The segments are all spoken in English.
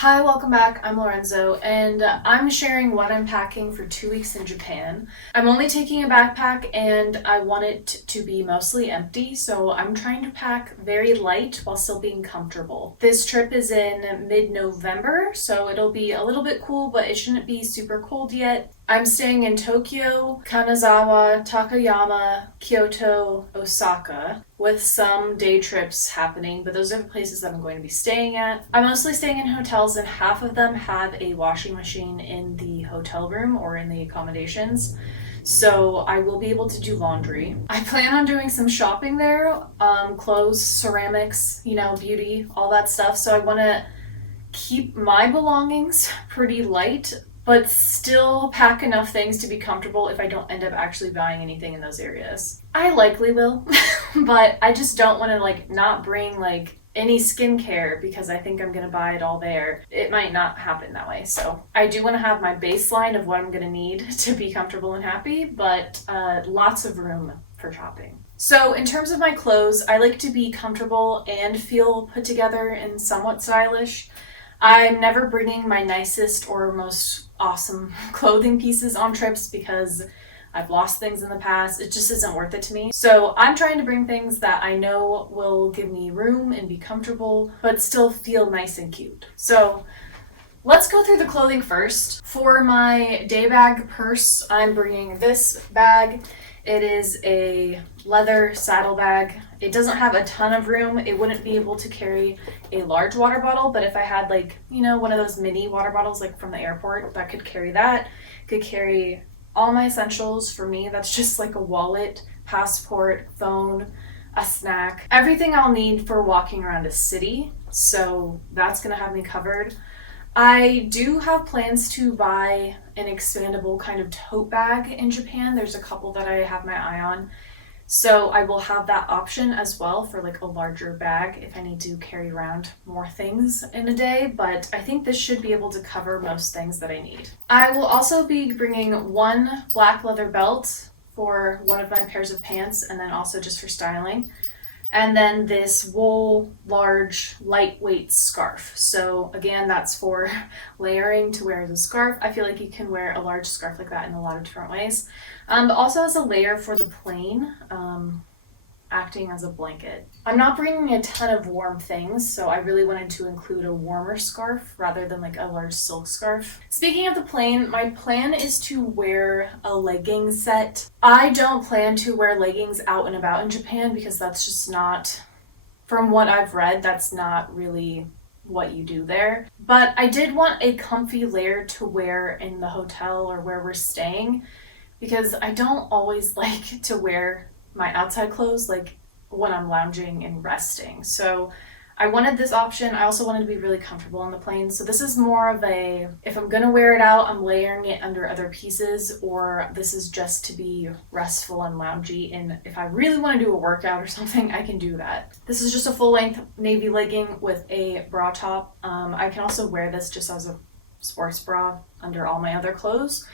Hi, welcome back. I'm Lorenzo, and I'm sharing what I'm packing for 2 weeks in Japan. I'm only taking a backpack, and I want it to be mostly empty, so I'm trying to pack very light while still being comfortable. This trip is in mid-November, so it'll be a little bit cool, but it shouldn't be super cold yet. I'm staying in Tokyo, Kanazawa, Takayama, Kyoto, Osaka, with some day trips happening, but those are the places that I'm going to be staying at. I'm mostly staying in hotels, and half of them have a washing machine in the hotel room or in the accommodations. So I will be able to do laundry. I plan on doing some shopping there, clothes, ceramics, beauty, all that stuff. So I want to keep my belongings pretty light, but still pack enough things to be comfortable if I don't end up actually buying anything in those areas. I likely will, but I just don't want to not bring any skincare because I think I'm gonna buy it all there. It might not happen that way. So I do want to have my baseline of what I'm gonna need to be comfortable and happy, but lots of room for shopping. So in terms of my clothes, I like to be comfortable and feel put together and somewhat stylish. I'm never bringing my nicest or most awesome clothing pieces on trips because I've lost things in the past. It just isn't worth it to me. So I'm trying to bring things that I know will give me room and be comfortable, but still feel nice and cute. So let's go through the clothing first. For my day bag purse, I'm bringing this bag. It is a leather saddle bag. It doesn't have a ton of room. It wouldn't be able to carry a large water bottle, but if I had one of those mini water bottles from the airport, that could carry that. Could carry all my essentials. For me, that's just like a wallet, passport, phone, a snack, everything I'll need for walking around a city. So that's gonna have me covered. I do have plans to buy an expandable kind of tote bag in Japan. There's a couple that I have my eye on. So I will have that option as well for a larger bag if I need to carry around more things in a day, but I think this should be able to cover most things that I need. I will also be bringing one black leather belt for one of my pairs of pants and then also just for styling. And then this wool, large, lightweight scarf. So again, that's for layering to wear as a scarf. I feel like you can wear a large scarf like that in a lot of different ways. But also as a layer for the plane, acting as a blanket. I'm not bringing a ton of warm things, so I really wanted to include a warmer scarf rather than a large silk scarf. Speaking of the plane, my plan is to wear a legging set. I don't plan to wear leggings out and about in Japan because that's just not, from what I've read, that's not really what you do there. But I did want a comfy layer to wear in the hotel or where we're staying because I don't always like to wear my outside clothes when I'm lounging and resting. So I wanted this option. I also wanted to be really comfortable on the plane. So this is more of a, if I'm gonna wear it out, I'm layering it under other pieces, or this is just to be restful and loungy. And if I really want to do a workout or something, I can do that. This is just a full length navy legging with a bra top. I can also wear this just as a sports bra under all my other clothes.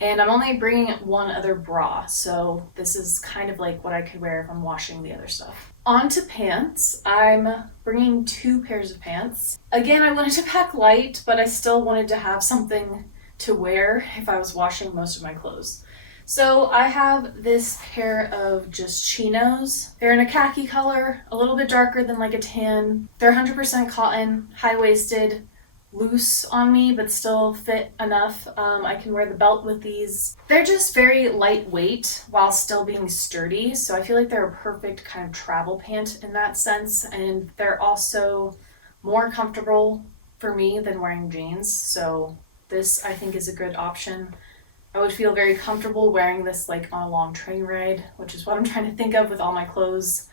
And I'm only bringing one other bra, so this is kind of what I could wear if I'm washing the other stuff. On to pants. I'm bringing 2 pairs of pants. Again, I wanted to pack light, but I still wanted to have something to wear if I was washing most of my clothes. So I have this pair of just chinos. They're in a khaki color, a little bit darker than a tan. They're 100% cotton, high-waisted, loose on me, but still fit enough. I can wear the belt with these. They're just very lightweight while still being sturdy, so I feel like they're a perfect kind of travel pant in that sense, and they're also more comfortable for me than wearing jeans, so this I think is a good option. I would feel very comfortable wearing this on a long train ride, which is what I'm trying to think of with all my clothes.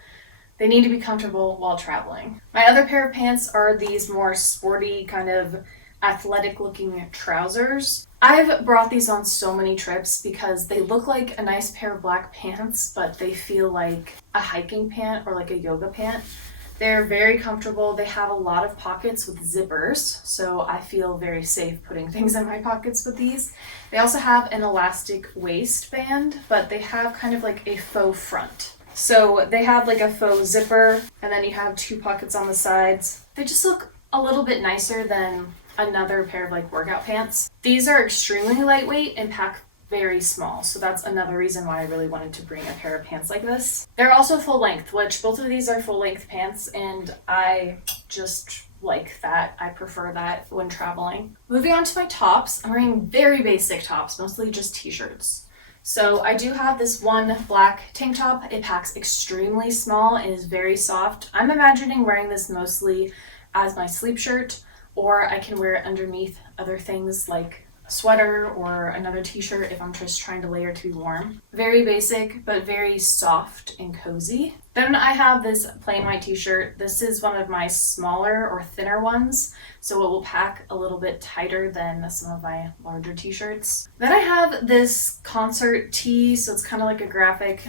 They need to be comfortable while traveling. My other pair of pants are these more sporty, kind of athletic looking trousers. I've brought these on so many trips because they look like a nice pair of black pants, but they feel like a hiking pant or a yoga pant. They're very comfortable. They have a lot of pockets with zippers, so I feel very safe putting things in my pockets with these. They also have an elastic waistband, but they have kind of a faux front. So they have a faux zipper, and then you have 2 pockets on the sides. They just look a little bit nicer than another pair of like workout pants. These are extremely lightweight and pack very small, so that's another reason why I really wanted to bring a pair of pants like this. They're also full length, which both of these are full length pants, and I just like that. I prefer that when traveling. Moving on to my tops, I'm wearing very basic tops, mostly just t-shirts. So I do have this one black tank top. It packs extremely small and is very soft. I'm imagining wearing this mostly as my sleep shirt, or I can wear it underneath other things like a sweater or another t-shirt if I'm just trying to layer to be warm. Very basic, but very soft and cozy. Then I have this plain white t-shirt. This is one of my smaller or thinner ones, so it will pack a little bit tighter than some of my larger t-shirts. Then I have this concert tee, so it's kind of like a graphic.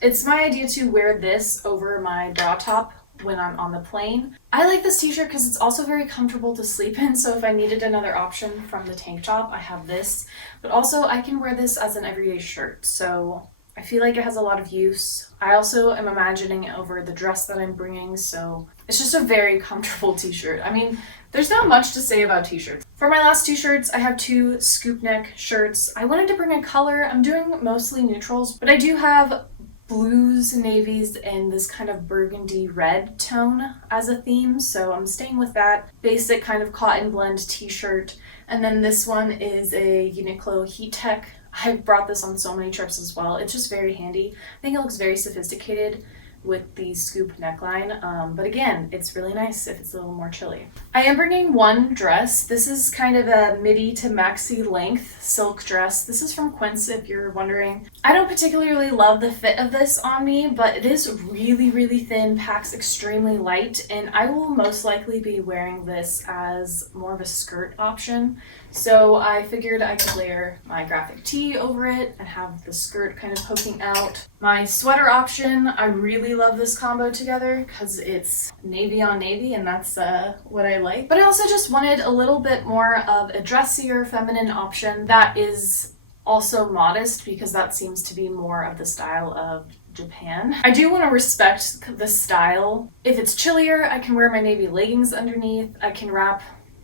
It's my idea to wear this over my bra top when I'm on the plane. I like this t-shirt because it's also very comfortable to sleep in, so if I needed another option from the tank top, I have this. But also I can wear this as an everyday shirt, so I feel like it has a lot of use. I also am imagining it over the dress that I'm bringing, so it's just a very comfortable t-shirt. I mean, there's not much to say about t-shirts. For my last t-shirts, I have two scoop neck shirts. I wanted to bring a color. I'm doing mostly neutrals, but I do have blues, navies, and this kind of burgundy red tone as a theme, so I'm staying with that basic kind of cotton blend t-shirt. And then this one is a Uniqlo Heat Tech. I've brought this on so many trips as well. It's just very handy. I think it looks very sophisticated with the scoop neckline, but again, it's really nice if it's a little more chilly. I am bringing one dress. This is kind of a midi to maxi length silk dress. This is from Quince, if you're wondering. I don't particularly love the fit of this on me, but it is really, really thin, packs extremely light, and I will most likely be wearing this as more of a skirt option. So I figured I could layer my graphic tee over it and have the skirt kind of poking out. My sweater option, I really love this combo together because it's navy on navy, and that's what I like. But I also just wanted a little bit more of a dressier feminine option that is also modest, because that seems to be more of the style of Japan. I do want to respect the style. If it's chillier, I can wear my navy leggings underneath. I can wrap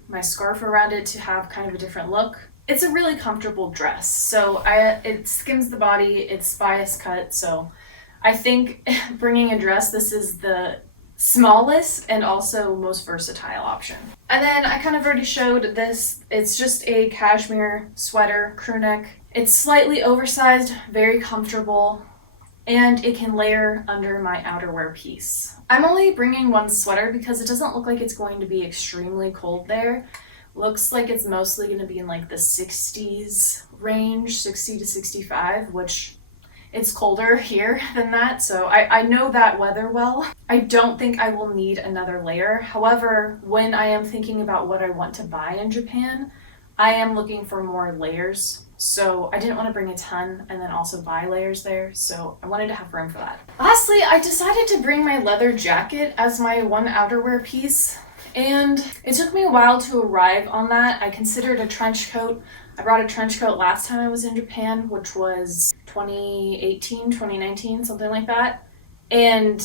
my scarf around it to have kind of a different look. It's a really comfortable dress, so it skims the body, it's bias cut, so I think bringing a dress, this is the smallest and also most versatile option. And then I kind of already showed this. It's just a cashmere sweater, crew neck. It's slightly oversized, very comfortable, and it can layer under my outerwear piece. I'm only bringing one sweater because it doesn't look like it's going to be extremely cold there. Looks like it's mostly going to be in like the 60s range, 60 to 65, which it's colder here than that, so I know that weather well. I don't think I will need another layer. However, when I am thinking about what I want to buy in Japan, I am looking for more layers. So I didn't want to bring a ton and then also buy layers there, so I wanted to have room for that. Lastly, I decided to bring my leather jacket as my one outerwear piece, and it took me a while to arrive on that. I considered a trench coat. I brought a trench coat last time I was in Japan, which was 2018, 2019, something like that, and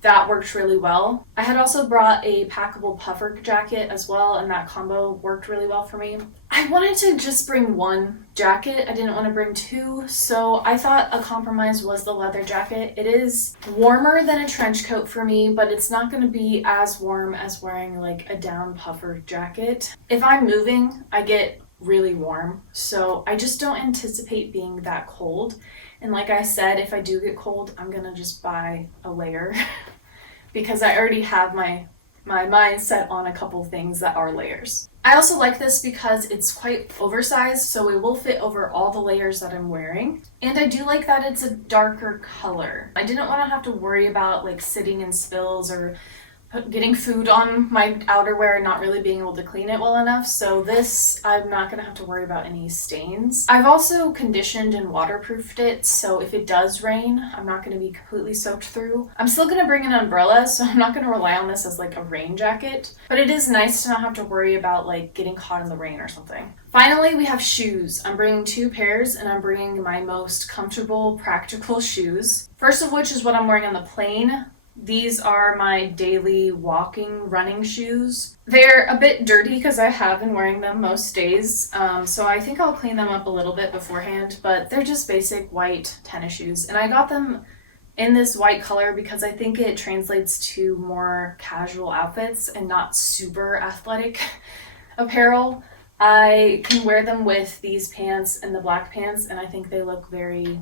that worked really well. I had also brought a packable puffer jacket as well, and that combo worked really well for me. I wanted to just bring one jacket. I didn't want to bring two, so I thought a compromise was the leather jacket. It is warmer than a trench coat for me, but it's not going to be as warm as wearing like a down puffer jacket. If I'm moving, I get really warm, so I just don't anticipate being that cold. And like I said, if I do get cold, I'm gonna just buy a layer because I already have my mind set on a couple things that are layers. I also like this because it's quite oversized, so it will fit over all the layers that I'm wearing. And I do like that it's a darker color. I didn't want to have to worry about like sitting in spills or getting food on my outerwear and not really being able to clean it well enough, so this, I'm not going to have to worry about any stains. I've also conditioned and waterproofed it, so if it does rain, I'm not going to be completely soaked through. I'm still going to bring an umbrella, so I'm not going to rely on this as like a rain jacket, but it is nice to not have to worry about like getting caught in the rain or something. Finally, we have shoes. I'm bringing two pairs, and I'm bringing my most comfortable, practical shoes. First of which is what I'm wearing on the plane. These are my daily walking running shoes. They're a bit dirty because I have been wearing them most days, so I think I'll clean them up a little bit beforehand, but they're just basic white tennis shoes. And I got them in this white color because I think it translates to more casual outfits and not super athletic apparel. I can wear them with these pants and the black pants, and I think they look very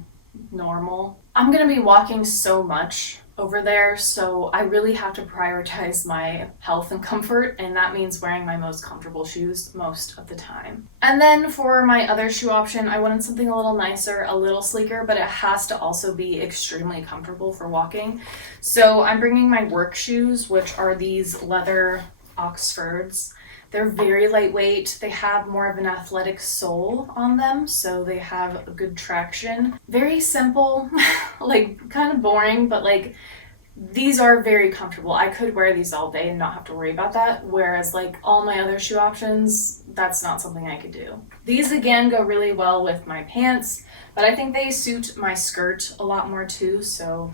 normal. I'm gonna be walking so much over there, so I really have to prioritize my health and comfort, and that means wearing my most comfortable shoes most of the time. And then for my other shoe option, I wanted something a little nicer, a little sleeker, but it has to also be extremely comfortable for walking. So I'm bringing my work shoes, which are these leather Oxfords. They're very lightweight. They have more of an athletic sole on them, so they have a good traction. Very simple, like kind of boring, but like these are very comfortable. I could wear these all day and not have to worry about that, whereas like all my other shoe options, that's not something I could do. These again go really well with my pants, but I think they suit my skirt a lot more too, so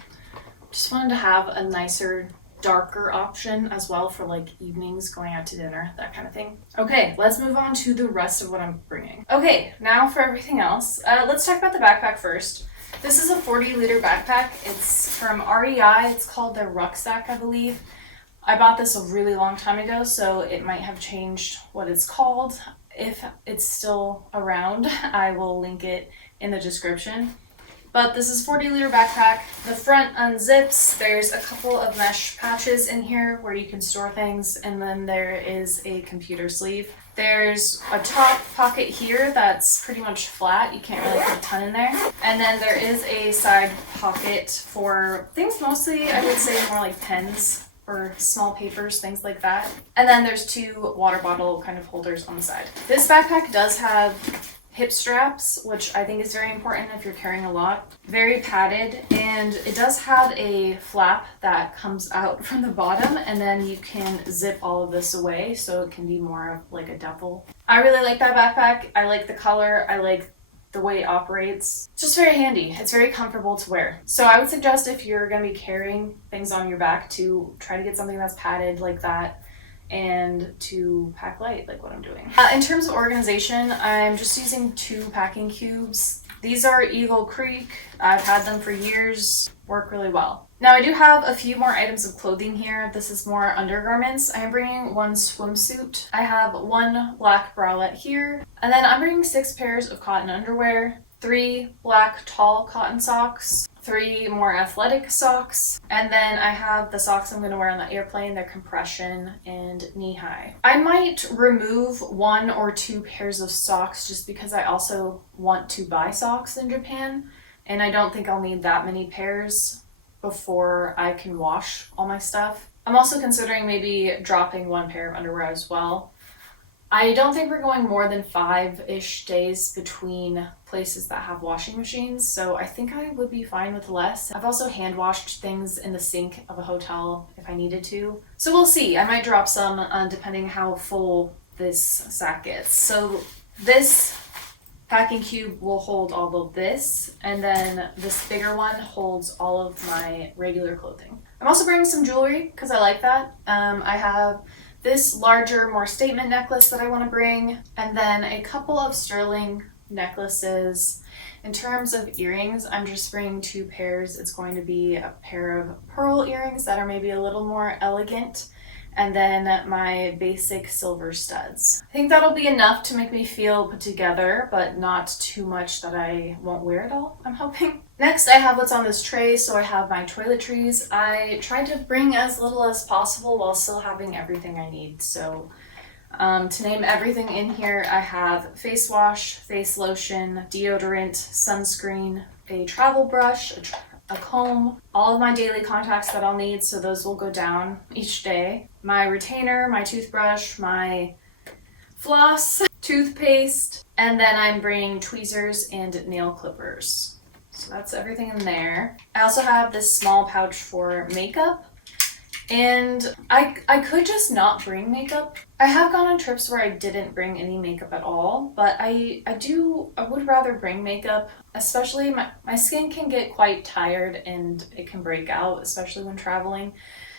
just wanted to have a nicer darker option as well for like evenings, going out to dinner, that kind of thing. Okay, let's move on to the rest of what I'm bringing. Okay, now for everything else. Let's talk about the backpack first. This is a 40-liter backpack. It's from REI. It's called their Rucksack, I believe. I bought this a really long time ago, so it might have changed what it's called. If it's still around, I will link it in the description. But this is 40-liter backpack. The front unzips. There's a couple of mesh pouches in here where you can store things, and then there is a computer sleeve. There's a top pocket here that's pretty much flat. You can't really put a ton in there. And then there is a side pocket for things mostly, I would say, more like pens or small papers, things like that. And then there's two water bottle kind of holders on the side. This backpack does have hip straps, which I think is very important if you're carrying a lot. Very padded, and it does have a flap that comes out from the bottom, and then you can zip all of this away so it can be more of like a duffel. I really like that backpack. I like the color. I like the way it operates. It's just very handy. It's very comfortable to wear. So I would suggest if you're going to be carrying things on your back to try to get something that's padded like that, and to pack light like what I'm doing. In terms of organization, I'm just using 2 packing cubes. These are Eagle Creek. I've had them for years, work really well. Now I do have a few more items of clothing here. This is more undergarments. I am bringing 1 swimsuit. I have 1 black bralette here. And then I'm bringing 6 pairs of cotton underwear, 3 black tall cotton socks, 3 more athletic socks, and then I have the socks I'm going to wear on the airplane. They're compression and knee-high. I might remove 1 or 2 pairs of socks just because I also want to buy socks in Japan, and I don't think I'll need that many pairs before I can wash all my stuff. I'm also considering maybe dropping 1 pair of underwear as well. I don't think we're going more than 5-ish days between places that have washing machines, so I think I would be fine with less. I've also hand washed things in the sink of a hotel if I needed to. So we'll see. I might drop some depending how full this sack gets. So this packing cube will hold all of this, and then this bigger one holds all of my regular clothing. I'm also bringing some jewelry because I like that. I have this larger, more statement necklace that I want to bring, and then a couple of sterling necklaces. In terms of earrings, I'm just bringing 2 pairs. It's going to be a pair of pearl earrings that are maybe a little more elegant, and then my basic silver studs. I think that'll be enough to make me feel put together, but not too much that I won't wear it all, I'm hoping. Next, I have what's on this tray. So I have my toiletries. I tried to bring as little as possible while still having everything I need. So to name everything in here, I have face wash, face lotion, deodorant, sunscreen, a travel brush, a comb, all of my daily contacts that I'll need, so those will go down each day, my retainer, my toothbrush, my floss, toothpaste, and then I'm bringing tweezers and nail clippers. So that's everything in there. I also have this small pouch for makeup, And I could just not bring makeup. I have gone on trips where I didn't bring any makeup at all, but I would rather bring makeup, especially my skin can get quite tired and it can break out, especially when traveling.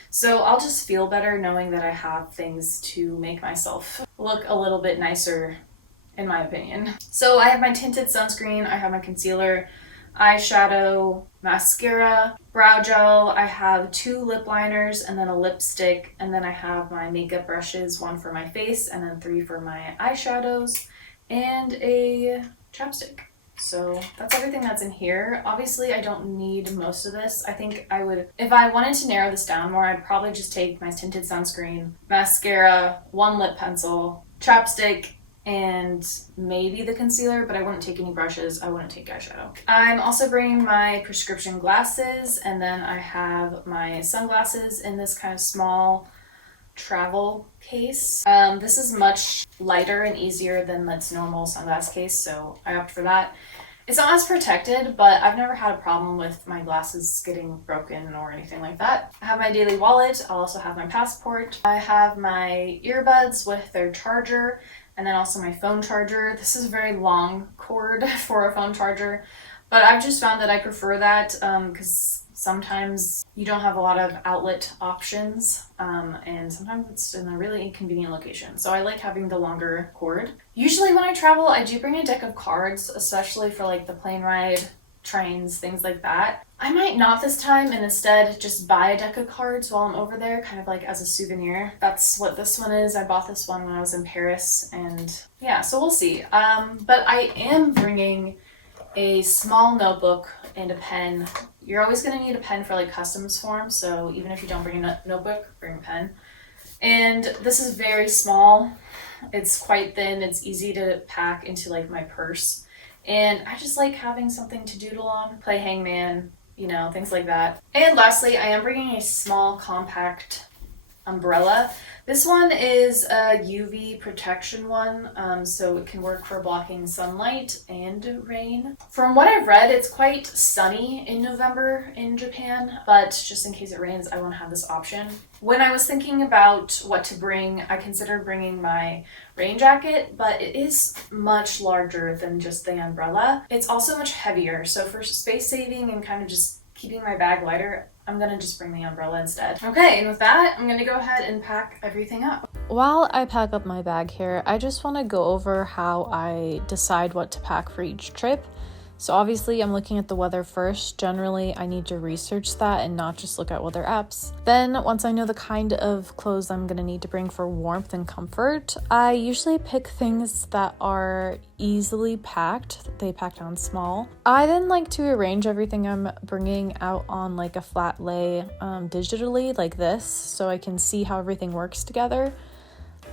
So I'll just feel better knowing that I have things to make myself look a little bit nicer, in my opinion. So I have my tinted sunscreen, I have my concealer, eyeshadow, mascara, brow gel, I have 2 lip liners and then a lipstick, and then I have my makeup brushes, 1 for my face and then 3 for my eyeshadows, and a chapstick. So that's everything that's in here. Obviously, I don't need most of this. I think I would, if I wanted to narrow this down more, I'd probably just take my tinted sunscreen, mascara, 1 lip pencil, chapstick, and maybe the concealer, but I wouldn't take any brushes. I wouldn't take eyeshadow. I'm also bringing my prescription glasses, and then I have my sunglasses in this kind of small travel case. This is much lighter and easier than its normal sunglass case, so I opted for that. It's not as protected, but I've never had a problem with my glasses getting broken or anything like that. I have my daily wallet. I'll also have my passport. I have my earbuds with their charger, and then also my phone charger. This is a very long cord for a phone charger, but I've just found that I prefer that because sometimes you don't have a lot of outlet options, and sometimes it's in a really inconvenient location. So I like having the longer cord. Usually when I travel, I do bring a deck of cards, especially for like the plane ride, trains, things like that. I might not this time and instead just buy a deck of cards while I'm over there, kind of like as a souvenir. That's what this one is. I bought this one when I was in Paris, and yeah, so we'll see. But I am bringing a small notebook and a pen. You're always going to need a pen for like customs forms, so even if you don't bring a notebook, bring a pen. And this is very small. It's quite thin. It's easy to pack into like my purse. And I just like having something to doodle on, play hangman, you know, things like that. And lastly, I am bringing a small compact umbrella. This one is a UV protection one, so it can work for blocking sunlight and rain. From what I've read, it's quite sunny in November in Japan, but just in case it rains, I won't have this option. When I was thinking about what to bring, I considered bringing my rain jacket, but it is much larger than just the umbrella. It's also much heavier, so for space saving and kind of just keeping my bag lighter, I'm gonna just bring the umbrella instead. Okay, and with that, I'm gonna go ahead and pack everything up. While I pack up my bag here, I just want to go over how I decide what to pack for each trip. So obviously I'm looking at the weather first. Generally, I need to research that and not just look at weather apps. Then once I know the kind of clothes I'm going to need to bring for warmth and comfort, I usually pick things that are easily packed. They pack down small. I then like to arrange everything I'm bringing out on like a flat lay digitally like this, so I can see how everything works together.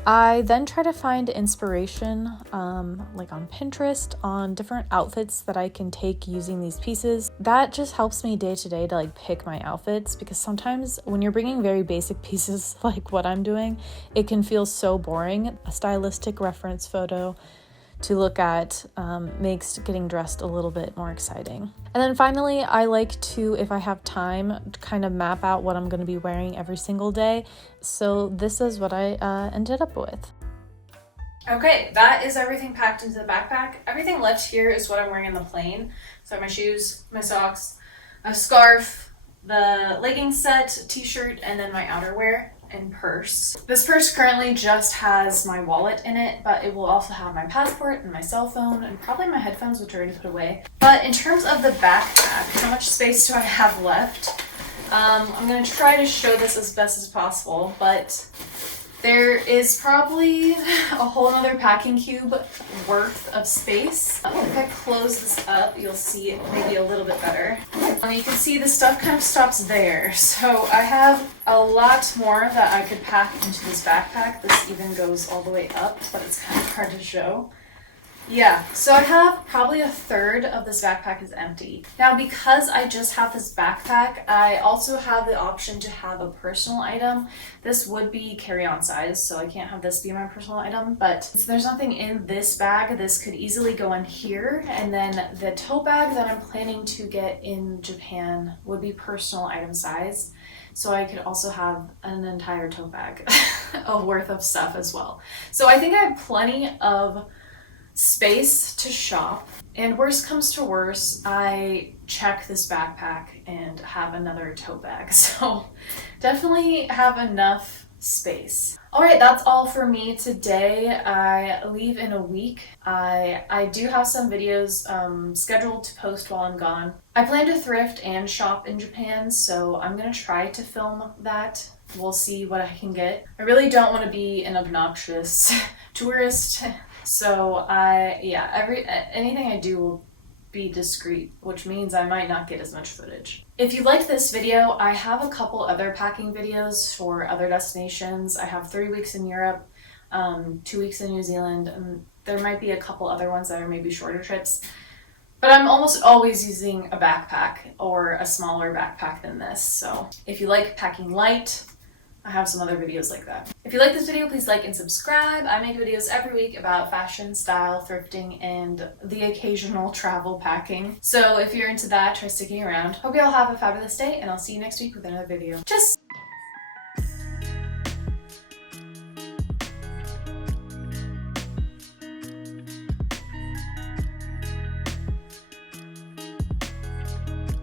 I then try to find inspiration, like on Pinterest, on different outfits that I can take using these pieces. That just helps me day to day to like pick my outfits, because sometimes when you're bringing very basic pieces like what I'm doing, it can feel so boring. A stylistic reference photo to look at makes getting dressed a little bit more exciting. And then finally, I like to, if I have time, kind of map out what I'm going to be wearing every single day. So this is what I ended up with. Okay, that is everything packed into the backpack. Everything left here is what I'm wearing in the plane. So my shoes, my socks, a scarf, the leggings set, t-shirt, and then my outerwear and purse. This purse currently just has my wallet in it, but it will also have my passport and my cell phone and probably my headphones, which I already put away. But in terms of the backpack, how much space do I have left? I'm going to try to show this as best as possible, but there is probably a whole other packing cube worth of space. If I close this up, you'll see it maybe a little bit better. You can see the stuff kind of stops there. So I have a lot more that I could pack into this backpack. This even goes all the way up, but it's kind of hard to show. Yeah, so I have probably a third of this backpack is empty. Now, because I just have this backpack, I also have the option to have a personal item. This would be carry-on size, so I can't have this be my personal item, but since there's nothing in this bag, this could easily go in here, and then the tote bag that I'm planning to get in Japan would be personal item size. So I could also have an entire tote bag of worth of stuff as well. So I think I have plenty of space to shop, and worst comes to worst, I check this backpack and have another tote bag. So definitely have enough space. All right, that's all for me today. I leave in a week. I do have some videos scheduled to post while I'm gone. I plan to thrift and shop in Japan, so I'm gonna try to film that. We'll see what I can get. I really don't want to be an obnoxious tourist, so anything I do will be discreet, which means I might not get as much footage. If you liked this video, I have a couple other packing videos for other destinations. I have 3 weeks in Europe, 2 weeks in New Zealand, and there might be a couple other ones that are maybe shorter trips. But I'm almost always using a backpack or a smaller backpack than this. So if you like packing light, I have some other videos like that. If you like this video, please like and subscribe. I make videos every week about fashion, style, thrifting, and the occasional travel packing. So if you're into that, try sticking around. Hope you all have a fabulous day, and I'll see you next week with another video. Just